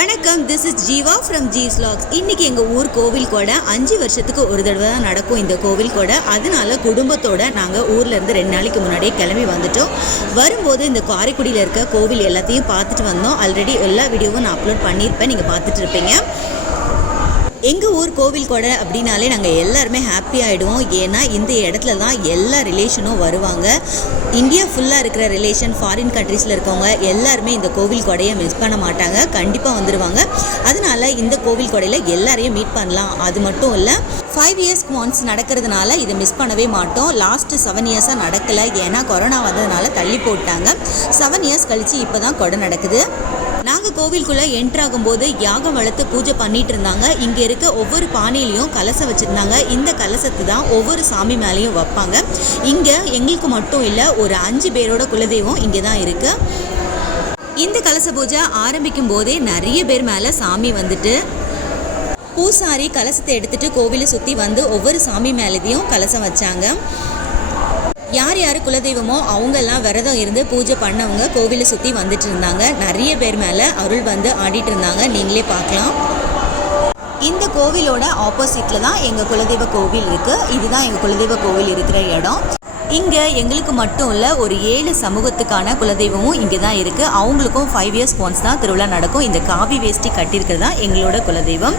வணக்கம் this is Jeeva from G logs இன்னைக்கு எங்கள் ஊர் கோவில் கொடை அஞ்சு வருஷத்துக்கு ஒரு தடவை தான் நடக்கும் இந்த கோவில் கொடை. அதனால குடும்பத்தோட நாங்கள் ஊர்லேருந்து ரெண்டு நாளைக்கு முன்னாடியே கிளம்பி வந்துட்டோம். வரும்போது இந்த காரைக்குடியில் இருக்க கோவில் எல்லாத்தையும் பார்த்துட்டு வந்தோம். ஆல்ரெடி எல்லா வீடியோவும் நான் அப்லோட் பண்ணியிருப்பேன். நீங்கள் பார்த்துட்டு இருப்பீங்க. எங்கள் ஊர் கோவில் கொடை அப்படின்னாலே நாங்கள் எல்லாருமே ஹாப்பி ஆகிடுவோம் ஏன்னா இந்த இடத்துல தான் எல்லா ரிலேஷனும் வருவாங்க. இந்தியா ஃபுல்லாக இருக்கிற ரிலேஷன் ஃபாரின் கண்ட்ரீஸில் இருக்கவங்க எல்லாருமே இந்த கோவில் கொடையை மிஸ் பண்ண மாட்டாங்க. கண்டிப்பாக வந்துடுவாங்க அதனால இந்த கோவில் கொடையில் எல்லாரையும் மீட் பண்ணலாம். அது மட்டும் இல்லை ஃபைவ் இயர்ஸ்க்கு ஒன்ஸ் நடக்கிறதுனால இதை மிஸ் பண்ணவே மாட்டோம். லாஸ்ட்டு செவன் இயர்ஸாக நடக்கலை. ஏன்னா கொரோனா வந்ததுனால தள்ளி போட்டாங்க. செவன் இயர்ஸ் கழித்து இப்போ தான் கொடை நடக்குது. நாங்கள் கோவிலுக்குள்ள என்ட்ரு ஆகும்போது யாகம் வளர்த்து பூஜை பண்ணிட்டு இருந்தாங்க. இங்கே இருக்க ஒவ்வொரு பானையிலையும் கலசம் வச்சுருந்தாங்க. இந்த கலசத்தை தான் ஒவ்வொரு சாமி மேலேயும் வைப்பாங்க. இங்கே எங்களுக்கு மட்டும் இல்லை ஒரு அஞ்சு பேரோட குலதெய்வம் இங்கே தான் இருக்குது இந்த கலச பூஜை ஆரம்பிக்கும் போதே நிறைய பேர் மேலே சாமி வந்துட்டு பூசாரி கலசத்தை எடுத்துட்டு கோவிலை சுற்றி வந்து ஒவ்வொரு சாமி மேலேதையும் கலசம் வச்சாங்க. யார் யார் குலதெய்வமோ அவங்கெல்லாம் விரதம் இருந்து பூஜை பண்ணவங்க கோவிலை சுற்றி வந்துட்டு இருந்தாங்க. நிறைய பேர் மேலே அருள் வந்து ஆடிட்டு இருந்தாங்க. நீங்களே பார்க்கலாம். இந்த கோவிலோட ஆப்போசிட்டில் தான் எங்கள் குலதெய்வ கோவில் இருக்குது இதுதான் எங்கள் குலதெய்வ கோவில் இருக்கிற இடம். இங்கே எங்களுக்கு மட்டும் இல்லை ஒரு ஏழு சமூகத்துக்கான குலதெய்வமும் இங்கே தான் இருக்குது அவங்களுக்கும் ஃபைவ் இயர்ஸ் ஒன்ஸ் தான் திருவிழா நடக்கும். இந்த காவி வேஷ்டி கட்டியிருக்கிறது தான் எங்களோட குலதெய்வம்.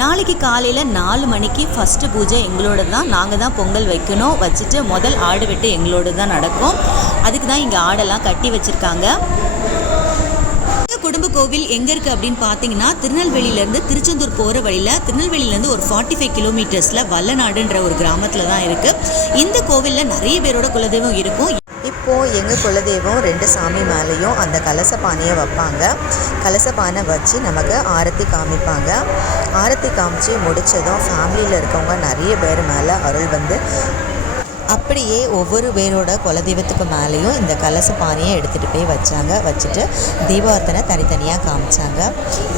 நாளைக்கு காலையில் நாலு மணிக்கு ஃபஸ்ட்டு பூஜை எங்களோட தான் நாங்கள் தான் பொங்கல் வைக்கணும். வச்சுட்டு முதல் ஆடு வெட்டு எங்களோட தான் நடக்கும். அதுக்கு தான் இங்கே ஆடெல்லாம் கட்டி வச்சுருக்காங்க. குடும்ப கோவில் எங்கே இருக்குது அப்படின்னு பார்த்தீங்கன்னா திருநெல்வேலியிலேருந்து திருச்செந்தூர் போகிற வழியில் திருநெல்வேலியிலேருந்து ஒரு ஃபார்ட்டி ஃபைவ் கிலோமீட்டர்ஸில் வல்லநாடுன்ற ஒரு கிராமத்தில் தான் இருக்குது இந்த கோவிலில் நிறைய பேரோட குலதெய்வம் இருக்கும். இப்போது எங்கள் குலதெய்வம் ரெண்டு சாமி மேலேயும் அந்த கலச பானையை வைப்பாங்க. கலச பானை வச்சு நமக்கு ஆரத்தி காமிப்பாங்க. ஆரத்தி காமிச்சு முடித்ததும் ஃபேமிலியில் இருக்கவங்க நிறைய பேர் மேலே அருள் வந்து அப்படியே ஒவ்வொரு பேரோட குலதெய்வத்துக்கு மேலேயும் இந்த கலச பானையை எடுத்துகிட்டு போய் வச்சாங்க. வச்சுட்டு தீபார்த்தனை தனித்தனியாக காமிச்சாங்க.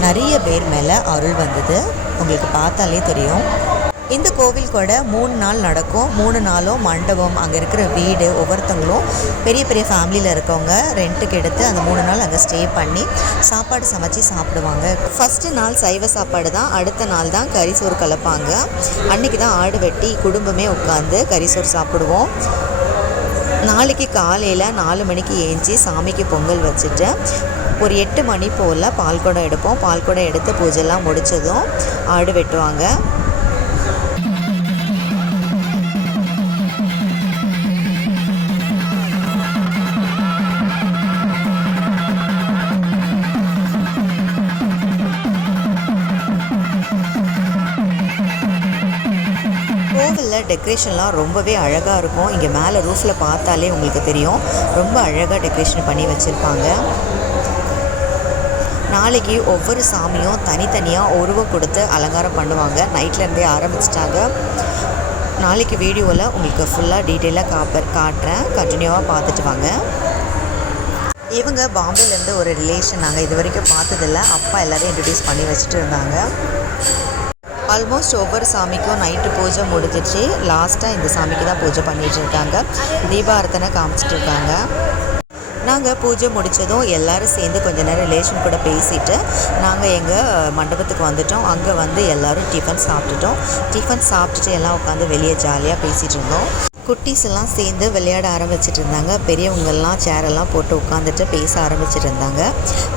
நிறைய பேர் மேலே அருள் வந்தது. உங்களுக்கு பார்த்தாலே தெரியும். இந்த கோவில் கூட மூணு நாள் நடக்கும். மூணு நாளும் மண்டபம் அங்கே இருக்கிற வீடு ஒவ்வொருத்தவங்களும் பெரிய பெரிய ஃபேமிலியில் இருக்கவங்க ரெண்ட்டுக்கு எடுத்து அந்த மூணு நாள் அங்கே ஸ்டே பண்ணி சாப்பாடு சமைச்சு சாப்பிடுவாங்க. ஃபஸ்ட்டு நாள் சைவ சாப்பாடு தான். அடுத்த நாள் தான் கரிசோறு கலப்பாங்க. அன்றைக்கி தான் ஆடு வெட்டி குடும்பமே உட்காந்து கரிசோறு சாப்பிடுவோம். நாளைக்கு காலையில் நாலு மணிக்கு ஏஞ்சி சாமிக்கு பொங்கல் வச்சுட்டு ஒரு எட்டு மணி போல் பால்குடம் எடுப்போம். பால்குடம் எடுத்து பூஜைலாம் முடித்ததும் ஆடு வெட்டுவாங்க. டெக்கரேஷன்லாம் ரொம்பவே அழகாக இருக்கும். இங்கே மேலே ரூஃபில் பார்த்தாலே உங்களுக்கு தெரியும். ரொம்ப அழகாக டெக்கரேஷன் பண்ணி வச்சுருப்பாங்க. நாளைக்கு ஒவ்வொரு சாமியும் தனித்தனியாக உருவம் கொடுத்து அலங்காரம் பண்ணுவாங்க. நைட்லேருந்தே ஆரம்பிச்சிட்டாங்க. நாளைக்கு வீடியோவில் உங்களுக்கு ஃபுல்லாக டீட்டெயிலாக காப்ப காட்டுறேன். கண்டினியூவாக பார்த்துட்டு வாங்க. இவங்க பாம்பேலேருந்து ஒரு ரிலேஷன் நாங்கள் இது வரைக்கும் பார்த்ததில்ல. அப்பா எல்லோரும் இன்ட்ரடியூஸ் பண்ணி வச்சுட்டு இருந்தாங்க. ஆல்மோஸ்ட் ஒவ்வொரு சாமிக்கும் நைட்டு பூஜை முடிஞ்சிச்சு லாஸ்ட்டாக இந்த சாமிக்கு தான் பூஜை பண்ணிகிட்டு இருக்காங்க தீபாரத்தனை காமிச்சிட்டு இருக்காங்க. நாங்கள் பூஜை முடித்ததும் எல்லோரும் சேர்ந்து கொஞ்ச நேரம் ரிலேஷன் கூட பேசிவிட்டு நாங்கள் எங்கள் மண்டபத்துக்கு வந்துட்டோம். அங்கே வந்து எல்லோரும் டிஃபன் சாப்பிட்டுட்டோம். டிஃபன் சாப்பிட்டுட்டு எல்லாம் உட்காந்து வெளியே ஜாலியாக பேசிகிட்டு இருந்தோம். குட்டீஸ் எல்லாம் சேர்ந்து விளையாட ஆரம்பிச்சிட்டு இருந்தாங்க பெரியவங்கள்லாம் சேரெல்லாம் போட்டு உட்காந்துட்டு பேச ஆரம்பிச்சிட்டு இருந்தாங்க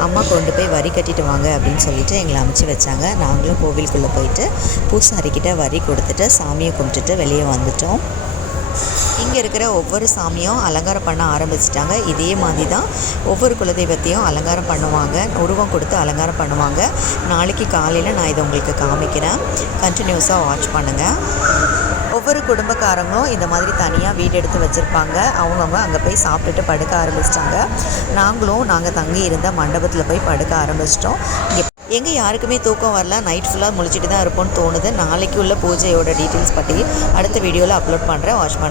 அம்மா கொண்டு போய் வரி கட்டிட்டு வாங்க அப்படின்னு சொல்லிட்டு எங்களை அமுச்சு வச்சாங்க. நாங்களும் கோவிலுக்குள்ளே போயிட்டு பூசாரிக்கிட்ட வரி கொடுத்துட்டு சாமியை கும்பிட்டுட்டு வெளியே வந்துட்டோம். இங்கே இருக்கிற ஒவ்வொரு சாமியும் அலங்காரம் பண்ண ஆரம்பிச்சிட்டாங்க. இதே மாதிரி தான் ஒவ்வொரு குலதெய்வத்தையும் அலங்காரம் பண்ணுவாங்க. உருவம் கொடுத்து அலங்காரம் பண்ணுவாங்க. நாளைக்கு காலையில் நான் இதை உங்களுக்கு காமிக்கிறேன். கண்டினியூஸாக வாட்ச் பண்ணுங்கள் ஒவ்வொரு குடும்பக்காரங்களும் இந்த மாதிரி தனியாக வீடு எடுத்து வச்சுருப்பாங்க. அவங்கவுங்க அங்கே போய் சாப்பிட்டுட்டு படுக்க ஆரம்பிச்சிட்டாங்க. நாங்களும் நாங்கள் தங்கி இருந்த மண்டபத்தில் போய் படுக்க ஆரம்பிச்சிட்டோம். எங்கே யாருக்குமே தூக்கம் வரல. நைட் ஃபுல்லாக முழிச்சிட்டு தான் இருப்போம்னு தோணுது. நாளைக்கு உள்ள பூஜையோட டீட்டெயில்ஸ் பற்றி அடுத்த வீடியோவில் அப்லோட் பண்ணுறேன் வாட்ச் பண்ணுங்கள்